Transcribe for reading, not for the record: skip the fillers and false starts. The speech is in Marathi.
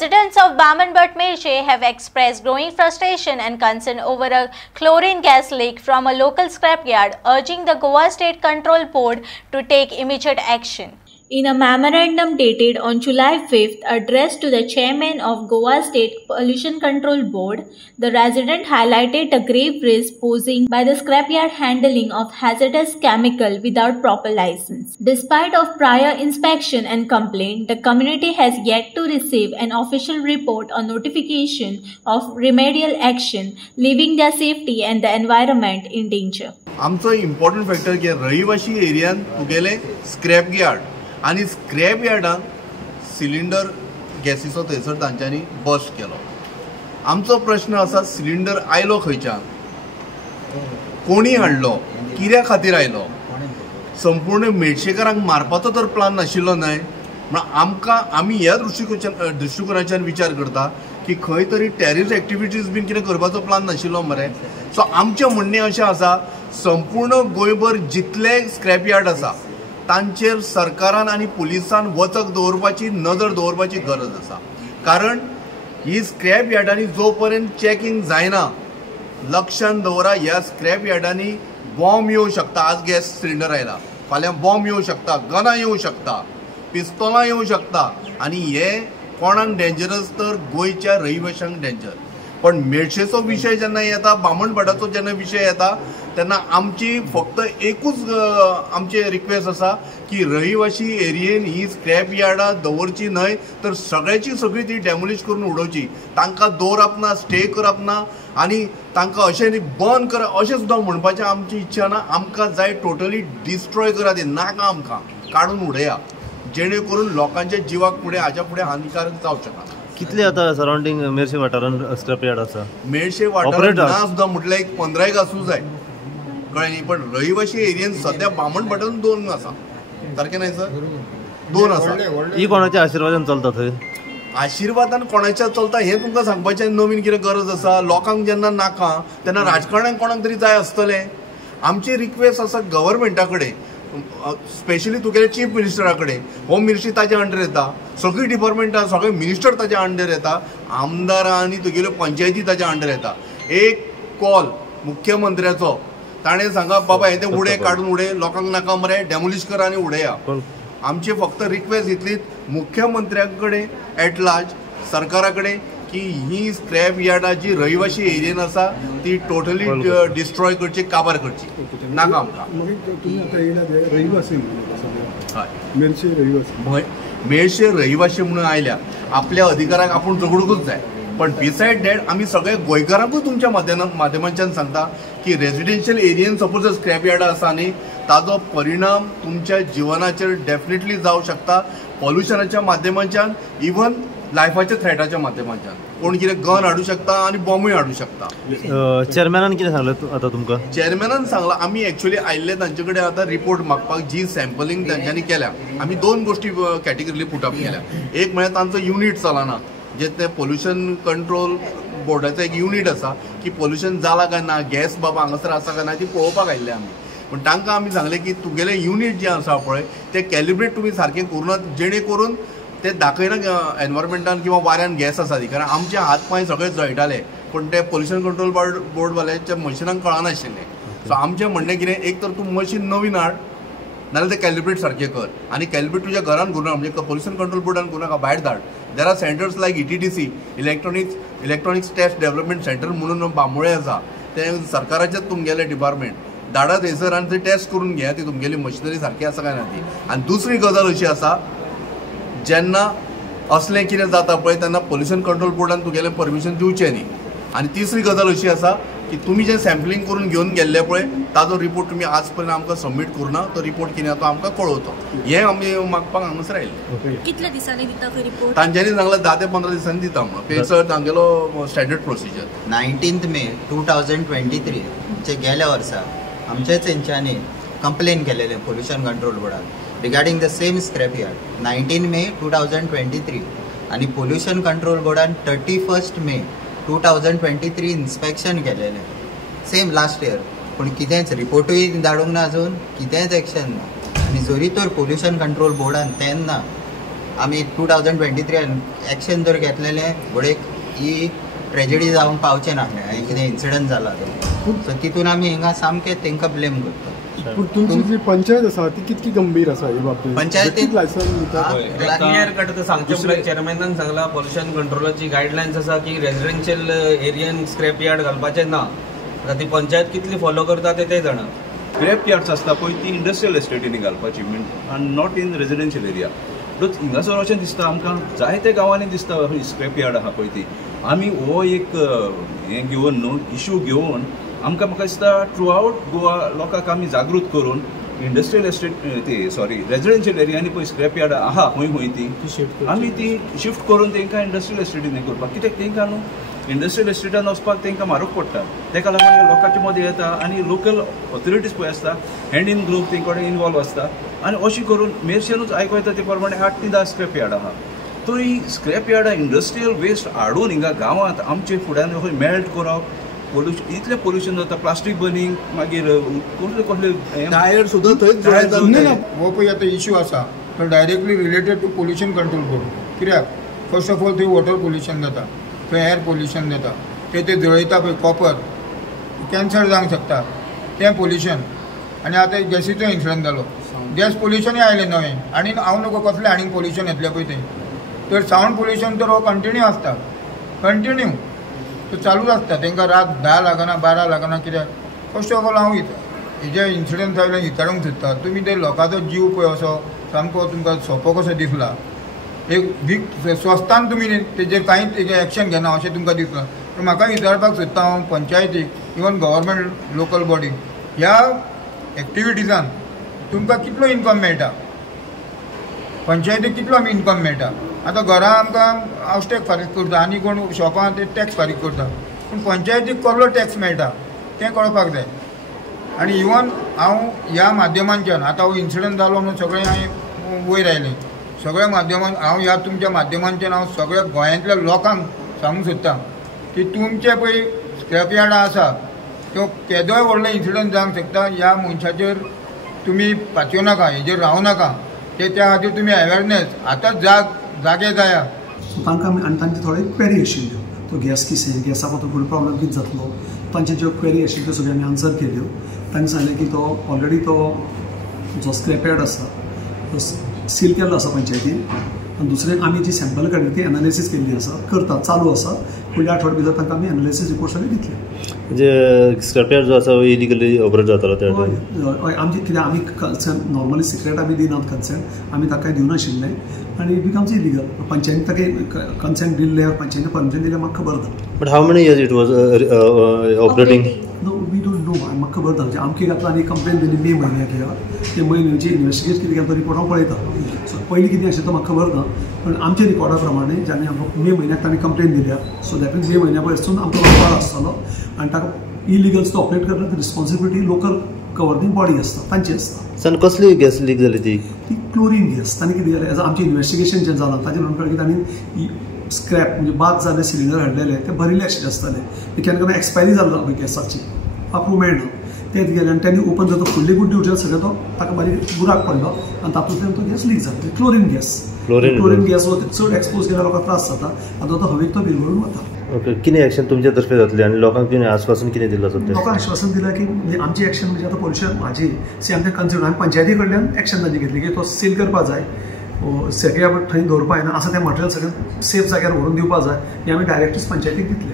Residents of Bamanbhat Mershe have expressed growing frustration and concern over a chlorine gas leak from a local scrapyard, urging the Goa State Control Board to take immediate action. In a memorandum dated on July 5th addressed to the chairman of Goa State Pollution Control Board, the resident highlighted the grave risk posing by the scrapyard handling of hazardous chemical without proper license. Despite of prior inspection and complaint, the community has yet to receive an official report or notification of remedial action, leaving their safety and the environment in danger. आमचो इम्पॉर्टंट फॅक्टर की रहिवाशी एरियान तुगेले स्क्रॅप यार्ड आणि स्क्रॅप यार्डान सिलिंडर गॅसीचो थंयसर तांच्यांनी बस्ट केलो. आमचो प्रश्न आसा सिलिंडर आयलो खंयच्यान, कोणी हाडलो, कित्या खातीर आयलो. संपूर्ण मेडशेकारांक मारपाचो तर प्लान नाशिल्लो न्हय. आमकां आमी ह्या दृश्टिकोनाच्यान विचार करता की खंय तरी टेररिस्ट एक्टिविटीज बीन कितें करपाचो प्लान नाशिल्लो मरे. सो आमचें म्हणणें अशें आसा, संपूर्ण गोंयभर जितले स्क्रॅप यार्ड आसा तांचेर सरकारान आनी पुलिसान वचक दवरपाची, नजर दवरपाची गरज आसा. कारण ही स्क्रॅप यार्डांनी जो पर्यंत चॅकींग जायना, लक्षान दवरा, ह्या स्क्रॅप यार्डांनी बॉम्ब येवं शकता. आज गॅस सिलिंडर आयला, फाल्यां बॉम्ब येवं शकता, गनां येवं शकता, पिस्तोलां येवं शकता. आनी हे कोणाक डेंजरस तर गोंयच्या रहिवाशांक डेंजर. पण मेडशेचो विशय जेन्ना येता, बामणभाटाचो जेन्ना विशय येता, तेन्ना आमची फक्त एकूच आमचे रिक्वेस्ट आसा की रहिवाशी एरियेन ही स्क्रॅप यार्डां दवरची न्हय, तर सगळ्याची सगळी ती डॅमोलिश करून उडोवची. तांकां दवरप ना, स्टे करप ना आनी तांकां अशें बंद करा अशें सुद्दां म्हणपाचें आमची इच्छा ना. आमकां जाय टोटली डिस्ट्रॉय करा, ती नाका, आमकां काडून उडया, जेणे करून लोकांच्या जिवाक फुडें हाच्या फुडें हानिकारक जावंक शकना. कितले आता सराउंडिंग मेर्शे वाठारांत स्क्रॅप यार्ड आसा? मेर्शे वाठारांत ना सुद्दां म्हटल्यार एक 15 आसूं जाय, कळ्ळें न्ही. पण रहिवाशी एरियेन सद्या बामणभाटांत 2 आसा, सारकें न्हय सर? 2 आसा. ही कोणाच्या आशिर्वादान चलता थंय? आशिर्वादान कोणाच्या चलता हें तुमकां सांगपाचें नवीन कितें गरज आसा. लोकांक जेन्ना नाका तेन्ना राजकारण्यांक कोणाक तरी जाय आसतलें. आमची रिक्वेस्ट आसा गव्हर्मेंटा कडेन, स्पेशली तुगेले चीफ मिनिस्टरा कडेन. होम मिनिस्ट्री ताच्या अंडर येता, सगळी डिपार्टमेंटां, सगळे मिनिस्टर ताच्या अंडर येता, आमदारां आनी तुगेल्यो पंचायती ताच्या अंडर येता. एक कॉल मुख्यमंत्र्याचो, ताणें सांगा बाबा हे ते उडे, काडून उडे, लोकांक नाका मरे, डॅमोलिश करा आनी उडया. आमची फक्त रिक्वेस्ट इतलीच मुख्यमंत्र्या कडेन एट लार्ज, सरकारा कडेन, की ही स्क्रॅप यार्डां जी रहिवाशी एरियेन आसा ती टोटली डिस्ट्रॉय करची, काबार करची. नाका आमकां. मेर्शे रहिवाशी म्हणून आयल्या, आपल्या अधिकाराक आपूण झगडूंकूच जाय. पण बिसायड दॅट आमी सगळे गोंयकारांकूच तुमच्या माध्यमांच्यान सांगता की रेजिडेन्शियल एरियेन सपोज जर स्क्रॅप यार्डां आसा न्ही, ताजो परिणाम तुमच्या जिवनाचेर डेफिनेटली जावं शकता. पॉल्युशनाच्या माध्यमांच्यान, इवन लायफाच्या थ्रेटाच्या माध्यमांच्यान. कोण कितें गन हाडूं शकता आनी बॉम्बूय हाडूं शकता. चेअरमॅनान कितें सांगलें आतां तुमकां? चेअरमॅनान सांगलां, आमी एक्चुअली आयिल्ले तांचे कडेन आतां रिपोर्ट मागपाक, जी सॅम्पलिंग तांच्यांनी केल्या. आमी 2 गोश्टी कॅटेगरीली पुटअप केल्या. एक म्हळ्यार तांचो युनिट चलना, जे ते पोल्युशन कंट्रोल बोर्डाचो एक युनिट आसा की पोल्युशन जाला काय ना, गॅस बाबा हांगासर आसा काय ना, ती पळोवपाक आयिल्ले आमी. पण तांकां आमी सांगलें की तुगेलें युनिट जें आसा पळय तें कॅलिब्रेट तुमी सारकें करुनात, जेणे करून ते दाखयना एनवायरमेंटान किंवा वाऱ्यान गॅस आसा ती. कारण आमचे हात पांय सगळे जळटाले, पण ते पोल्युशन कंट्रोल बोर्डवाल्याच्या मशिनांक कळनाशिल्लें. सो आमचें म्हणणें कितें, एक तर तूं मशीन नवीन हाड, नाजाल्यार ते कॅलिब्रेट सारकें कर. आनी कॅलिब्रेट तुज्या घरान करूं, म्हणजे पोल्युशन कंट्रोल बोर्डान करूं नाका, भायर धाड. There are centres like ETDC, electronics test development centre म्हणून बांबोळे आसा, ते सरकाराचेच तुमगेले डिपार्टमेंट. धाडा थंयसर आनी थंय टेस्ट करून घे ती तुमगेली मशिनरी सारकी आसा काय ना ती. आनी दुसरी गजाल अशी आसा, जेन्ना असलें कितें जाता पळय तेन्ना पोल्युशन कंट्रोल बोर्डान तुगेलें परमिशन दिवचें न्ही. आनी तिसरी गजाल अशी आसा की तुमी जें सॅम्पलिंग करून घेवन गेल्ले पळय ताजो रिपोर्ट तुमी आज पर्यंत आमकां सबमीट करुना, तो रिपोर्ट कितें तो आमकां कळोवचो. हें आमी मागपाक हांगासर आयिल्ले. कितल्या दिसांनी दिता रिपोर्ट? तांच्यांनी सांगलां 10 ते 15 दिसांनी दिता म्हणून. थंयसर तांगेलो स्टँडर्ड प्रोसिजर. 19 मे 2023 चे गेल्या वर्सा आमचेच तेंच्यांनी कंप्लेन केलेलें पोल्युशन कंट्रोल बोर्डान regarding the same scrap yard. 19 May 2023 आनी पोल्युशन कंट्रोल बोर्डान 31 मे 2023 इन्स्पेक्शन केलेलें, सेम लास्ट इयर. पूण कितेंच रिपोर्टूय धाडूंक ना, अजून कितेंच एक्शन ना. आनी जरी तर पोल्युशन कंट्रोल बोर्डान तेन्ना आमी 2023 एक्शन जर घेतलेलें घोडेक ही ट्रेजेडी जावंक पावचें नासलें आनी कितें इन्सिडंट जाला तो सो तितून आमी हिंगा सामकें तांकां ब्लेम करता. पूण तुमची जी पंचायत आसा ती कितकी गंभीर आसा हे बाबतींत? पंचायतींत क्लियर कट सांगचें चेअरमॅनान सांगला पॉल्युशन कंट्रोलाची गायडलायन्स आसा की रेजिडेन्शियल एरियान स्क्रॅप यार्ड घालपाचें ना. आता ती पंचायत कितली फॉलो करता ते जाणा. स्क्रॅप यार्ड्स आसता पळय ती इंडस्ट्रियल एस्टेटींनी घालपाची आनी नॉट इन रेजिडेन्शियल एरिया. हिंगासर अशें दिसता आमकां जायत्या गांवांनी दिसता स्क्रॅप यार्ड आहा पळय ती आमी हो एक हें घेवन न्हू इश्यू घेवन आमकां म्हाका दिसता थ्रू आवट गोवा लोकांक आमी जागृत करून इंडस्ट्रियल एस्टेट रेजिडेन्शियल एरियांनी पळय स्क्रॅप यार्ड आहा खंय ती आमी ती शिफ्ट करून तांकां इंडस्ट्रियल एस्टेटीन हें करपाक. कित्याक तांकां न्हू इंडस्ट्रियल एस्टेटान वचपाक तांकां म्हारग पडटा. ताका लागून लोकांचे मदीं येता आनी लोकल ऑथॉरिटीज पळय आसता हँड इन ग्लोव तेंचे कडेन इनवॉल्व आसता आनी अशी करून मेरशेनूच आयकूं येता ते प्रमाणे 8 ते 10 स्क्रॅप यार्ड आहा. तो ही स्क्रॅप यार्डां इंडस्ट्रियल वेस्ट हाडून हिंगा गांवांत आमचे फुड्यान खंय मेल्ट करप इतलें पोल्युशन जाता. प्लास्टीक बर्निंग मागीर कसले कसले टायर सुद्दां थंयच जळटात. ना हो पळय आतां इश्यू आसा तो directly related to pollution control board. कित्याक फर्स्ट ऑफ ऑल थंय वॉटर पोल्युशन जाता, थंय एअर पोल्युशन जाता, ते जळयता पळय कॉपर कॅन्सर जावंक शकता तें पोल्युशन. आनी आतां गॅसीचो इन्सिडंट जालो गॅस पोल्युशनूय आयलें नवें आनी हांव नको कसलें आनीक पोल्युशन येतलें पळय तें. तर सावंड पोल्युशन तर हो कंटिन्यू आसता कंटिन्यू तो चालूच आसता. तांकां रात 10 लागना 12 लागना. कित्याक फर्स्ट ऑफ ऑल हांव हेजे इन्सिडंट जाल्यार विचारूंक सोदता तुमी ते लोकांचो जीव पळय असो सामको तुमकां सोंपो कसो दिसला. एक वीक स्वस्तान तुमी तेजेर कांयच तेजें एक्शन घेना अशें तुमकां दिसता. पूण म्हाका विचारपाक सोदता हांव पंचायतीक इवन गव्हर्मेंट लोकल बॉडी ह्या एक्टिविटीजान तुमकां कितलो इन्कम मेळटा, पंचायतीक कितलो आमी इन्कम मेळटा. आतां घरां आमकां हावस टॅक्स फारीक करता आनी कोण शॉपां ते टॅक्स फारीक करता पूण पंचायतीक कसलो टॅक्स मेळटा तें कळपाक जाय. आनी इवन हांव ह्या माध्यमांच्यान आतां हो इन्सिडंट जालो म्हणून सगळें हांवें वयर आयलें सगळ्या माध्यमांत हांव ह्या तुमच्या माध्यमांच्यान हांव सगळ्या गोंयांतल्या लोकांक सांगूंक सोदतां की तुमचे पळय स्क्रॅप यार्डां आसा त्यो केदोय व्हडलो इन्सिडंट जावंक शकता. ह्या मनशाचेर तुमी पातयो नाका हेजेर रावूं नाका त्या खातीर तुमी अवेरनेस आतांच जागे जाया. सो तांकां आनी तांचे थोडे क्वेरी आशिल्ल्यो तो गॅस किसें गॅसा बद्दल फूल प्रॉब्लम कितें जातलो तांचे ज्यो क्वेरी आशिल्ल्यो त्यो सगळ्यांनी आन्सर केल्यो. तांणी सांगलें की तो ऑलरेडी तो जो स्क्रॅप यार्ड आसा तो सील केल्लो आसा पंचायतीन आनी दुसरें आमी जी सॅम्पल काडली ती एनालिसीस केल्ली आसा करता चालू आसा. फुडल्या आठवडे भितर तांकां आमी एनालिसीस रिपोर्ट सगळे दितले. म्हणजे स्क्रॅप यार्ड जो आसा इलिगली ऑपरेट जातालो त्या हय आमचे कित्याक आमी कन्सर्न नॉर्मली सिक्रेट आमी दिनात कन्सेंट आमी ताका दिवनाशिल्लें आनी इट बिकम्स इलिगल. पंचायतीन ताका कन्सेंट दिल्ले पंचायतीन परमिशन दिलें म्हाका खबर ना. But how many years it was operating? No we don't know म्हाका खबर ना. म्हणजे आमकां आतां आनी कंप्लेन दिली मे म्हयन्याक ह्या ते म्हयन्याची इन्वेस्टिगेट कितें केलें तो रिपोर्ट हांव पळयता. सो पयलीं कितें आशिल्लें तो म्हाका खबर ना पण आमच्या रिकॉर्डा प्रमाणे ज्यांनी आमकां मे म्हयन्याक तांणी कंप्लेन दिल्या सो दॅट मीन्स मे म्हयन्या पयसून आमचो रिकॉर्ड आसतलो आनी ताका इलिगल्स तो ऑपरेट करता रिस्पॉन्सिबिलिटी लोकल गव्हर्निंग बॉडी आसता तांची आसता. सन कसली गॅस लीक जाली ती क्लोरीन गॅस. तांणी कितें केलें आमचें इन्वेस्टिगेशन जें जालां ताचे नंतर तांणी स्क्रॅप म्हणजे बाद जाल्ले सिलिंडर हाडलेले ते भरिल्ले आशिल्ले आसताले ते केन्ना केन्ना एक्सपायरी जाल्लो पळय गॅसाची वापरूंक मेळना तेच गेले आनी त्यांनी ओपन जाता फुडली गुड्डी उठल्यार सगळें तो ताका बारीक बुराक पडलो आनी तातूंतल्यान तो गॅस लीक जाता. क्लोरीन गॅस हो चड एक्सपोज केल्यार लोकांक त्रास जाता आनी तो हवेक तो विरघळून वता. ओके कितें एक्शन तुमच्या तर्फे जातलें आनी लोकांक कितें आश्वासन कितें दिलां सध्या? लोकांक आश्वासन दिलां की म्हणजे आमची एक्शन म्हणजे आतां पोल्युशन म्हाजी सी आमच्या कन्सिडर आमी पंचायती कडल्यान एक्शन तांची घेतली की तो सील करपा जाय सगळ्या थंय दवरपा जायना आसा तें मटेरियल सगळें सेफ जाग्यार व्हरून दिवपा जाय हें आमी डायरेक्टच पंचायतीक दितले.